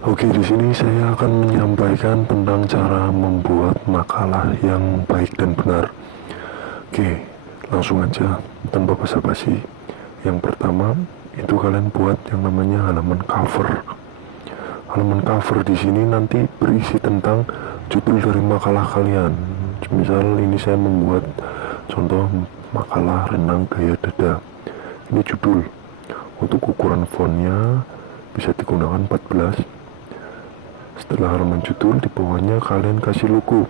Oke, di sini saya akan menyampaikan tentang cara membuat makalah yang baik dan benar. Oke, langsung aja tanpa basa-basi. Yang pertama, itu kalian buat yang namanya halaman cover. Halaman cover di sini nanti berisi tentang judul dari makalah kalian. Misal ini saya membuat contoh makalah renang gaya dada. Ini judul. Untuk ukuran fontnya bisa digunakan 14. Setelah halaman judul, di bawahnya kalian kasih logo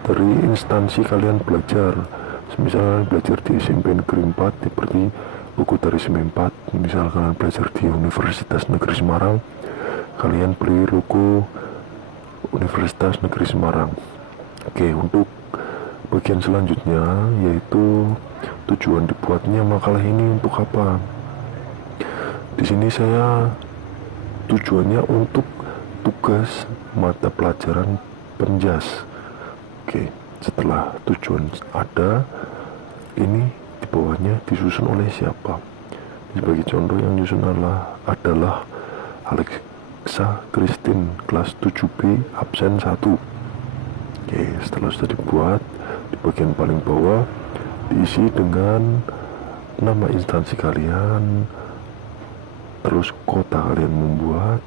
dari instansi kalian belajar. Misalnya belajar di SMP Negeri 4, seperti logo dari SMP 4. Misal kalian belajar di Universitas Negeri Semarang, kalian beri logo Universitas Negeri Semarang. Oke, untuk bagian selanjutnya yaitu tujuan dibuatnya makalah ini untuk apa. Di sini saya tujuannya untuk tugas mata pelajaran penjas. Oke, setelah tujuan ada, ini di bawahnya disusun oleh siapa. Sebagai contoh yang disusun adalah Alexa Christine kelas 7B absen 1. Oke, setelah sudah dibuat, di bagian paling bawah diisi dengan nama instansi kalian, terus kota kalian membuat,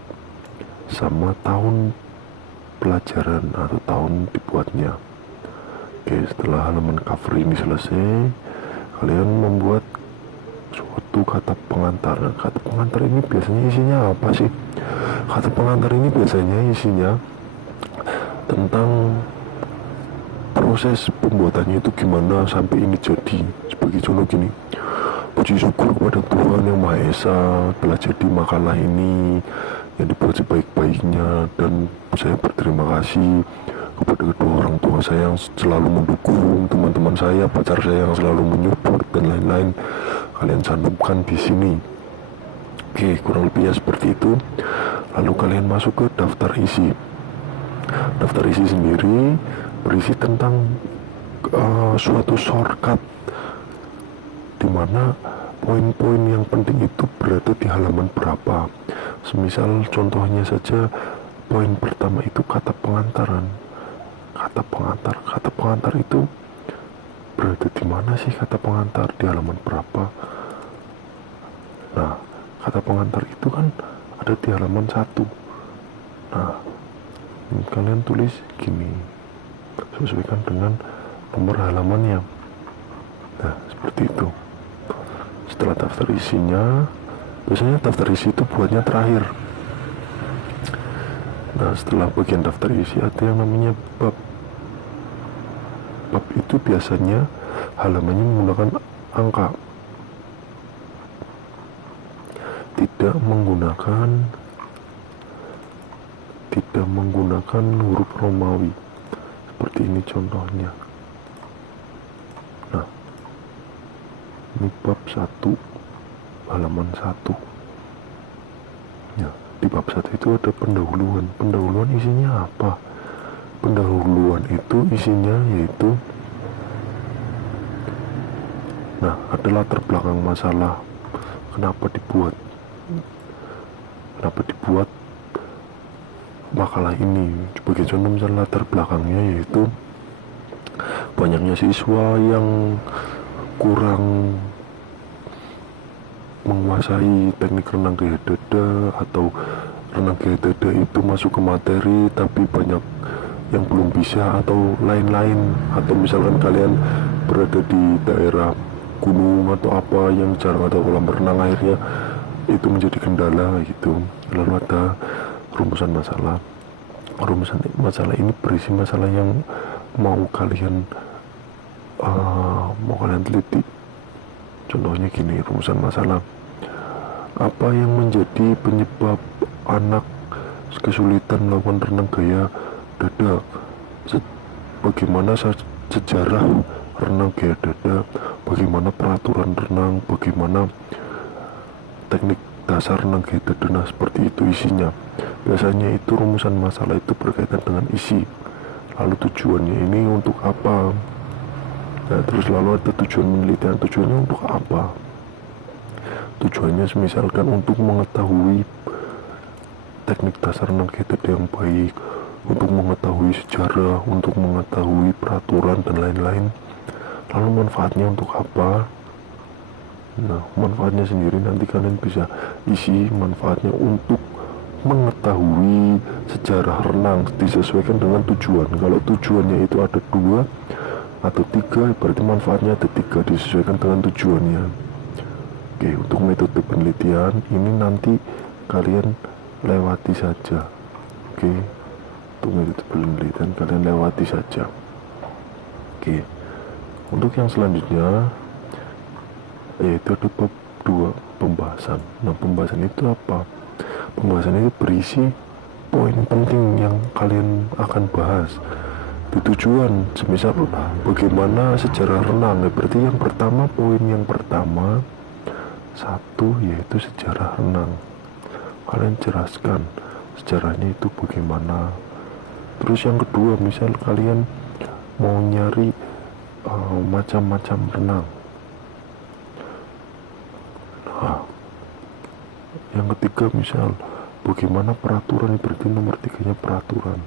sama tahun pelajaran atau tahun dibuatnya. Oke, setelah halaman cover ini selesai, kalian membuat suatu kata pengantar. Kata pengantar ini biasanya isinya apa sih? Kata pengantar ini biasanya isinya tentang proses pembuatannya itu gimana sampai ini jadi. Sebagai contoh gini, puji syukur kepada Tuhan Yang Maha Esa telah jadi makalah ini yang dibuat sebaik-baiknya, dan saya berterima kasih kepada kedua orang tua saya yang selalu mendukung, teman-teman saya, pacar saya yang selalu menyupport, dan lain-lain. Kalian cantumkan di sini. Oke, kurang lebih ya seperti itu. Lalu kalian masuk ke daftar isi. Daftar isi sendiri berisi tentang suatu shortcut di mana poin-poin yang penting itu berada di halaman berapa. Semisal contohnya saja, poin pertama itu kata pengantaran. Kata pengantar itu berada di mana sih kata pengantar, di halaman berapa? Nah, kata pengantar itu kan ada di halaman 1. Nah, kalian tulis gini, sesuaikan dengan nomor halamannya. Nah, seperti itu. Setelah daftar isinya, biasanya daftar isi itu buatnya terakhir. Nah, setelah bagian daftar isi ada yang namanya bab. Bab itu biasanya halamannya menggunakan angka, tidak menggunakan huruf Romawi. Seperti ini contohnya. Nah, ini bab 1 halaman 1. Ya, di bab 1 itu ada pendahuluan. Pendahuluan isinya apa? Pendahuluan itu isinya yaitu, nah, ada latar belakang masalah. Kenapa dibuat makalah ini. Sebagai contoh misalnya latar belakangnya yaitu banyaknya siswa yang kurang menguasai teknik renang gaya dada, atau renang gaya dada itu masuk ke materi tapi banyak yang belum bisa, atau lain-lain. Atau misalkan kalian berada di daerah gunung atau apa yang jarang ada kolam renang, akhirnya itu menjadi kendala gitu. Lalu ada rumusan masalah. Rumusan masalah ini berisi masalah yang mau kalian teliti. Contohnya gini, rumusan masalah: apa yang menjadi penyebab anak kesulitan melakukan renang gaya dada? Bagaimana sejarah renang gaya dada? Bagaimana peraturan renang? Bagaimana teknik dasar renang gaya dada? Nah, seperti itu isinya. Biasanya itu rumusan masalah itu berkaitan dengan isi. Lalu tujuannya ini untuk apa? Nah, terus lalu ada tujuan penelitian. Tujuannya untuk apa? Tujuannya misalkan untuk mengetahui teknik dasar metode yang baik, untuk mengetahui sejarah, untuk mengetahui peraturan dan lain-lain. Lalu manfaatnya untuk apa? Nah, manfaatnya sendiri nanti kalian bisa isi manfaatnya untuk mengetahui sejarah renang disesuaikan dengan tujuan. Kalau tujuannya itu ada 2 atau 3, berarti manfaatnya ada 3 disesuaikan dengan tujuannya. Oke, untuk metode penelitian ini nanti kalian lewati saja. Oke, untuk metode penelitian kalian lewati saja. Oke, untuk yang selanjutnya yaitu ada bab 2, pembahasan. Nah, pembahasan itu apa? Pembahasan itu berisi poin penting yang kalian akan bahas di tujuan. Semisal bagaimana sejarah renang, berarti yang pertama, poin yang pertama 1 yaitu sejarah renang. Kalian jelaskan sejarahnya itu bagaimana. Terus yang kedua, misal kalian mau nyari macam-macam renang. Nah, yang ketiga misal bagaimana peraturan, berarti nomor 3-nya peraturan.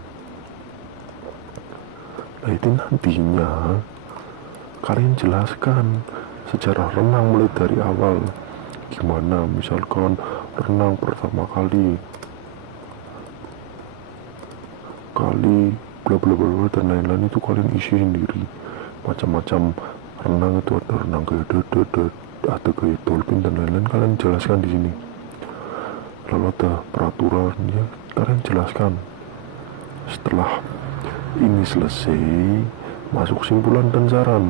Nah, itu nantinya kalian jelaskan sejarah renang mulai dari awal. Gimana misalkan renang pertama kali bla bla bla dan lain-lain, itu kalian isi sendiri. Macam-macam renang itu ada renang gaya dada, ada gaya dolphin dan lain-lain, kalian jelaskan di sini. Lalu ada peraturannya, kalian jelaskan. Setelah ini selesai, masuk kesimpulan dan saran.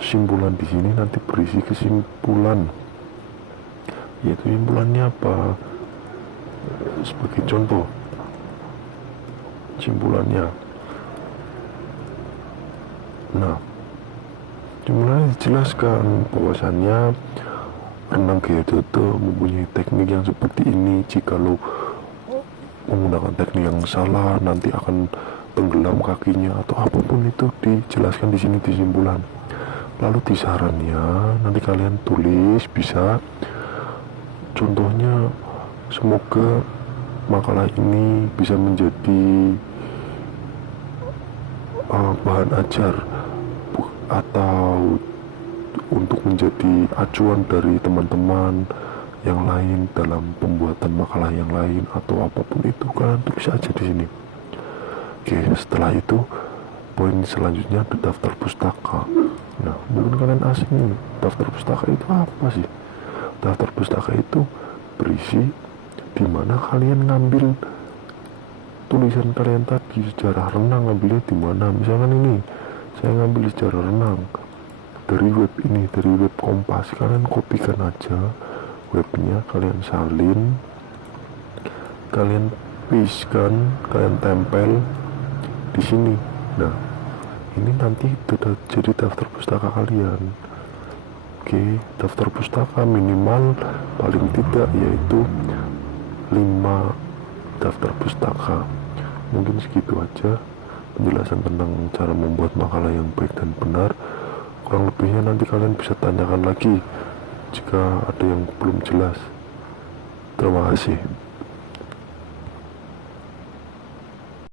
Kesimpulan di sini nanti berisi kesimpulan, yaitu kesimpulannya apa? Sebagai contoh, kesimpulannya. Nah, kesimpulannya dijelaskan bahwasannya renang gaya dada mempunyai teknik yang seperti ini. Jikalau menggunakan teknik yang salah, nanti akan tenggelam kakinya atau apapun itu dijelaskan di sini di kesimpulan. Lalu di sarannya nanti kalian tulis bisa. Contohnya, semoga makalah ini bisa menjadi bahan ajar atau untuk menjadi acuan dari teman-teman yang lain dalam pembuatan makalah yang lain atau apapun itu, kalian tulis aja di sini. Oke, setelah itu poin selanjutnya ada daftar pustaka. Nah, mungkin kalian asing nih, daftar pustaka itu apa sih? Daftar pustaka itu berisi di mana kalian ngambil tulisan kalian tadi. Sejarah renang ngambilnya di mana? Misalkan ini saya ngambil sejarah renang dari web ini, dari web Kompas. Kalian kopikan aja webnya, kalian salin, kalian pastekan, kalian tempel di sini. Nah, ini nanti jadi daftar pustaka kalian. Oke, daftar pustaka minimal paling tidak yaitu 5 daftar pustaka. Mungkin segitu aja penjelasan tentang cara membuat makalah yang baik dan benar. Kurang lebihnya nanti kalian bisa tanyakan lagi jika ada yang belum jelas. Terima kasih.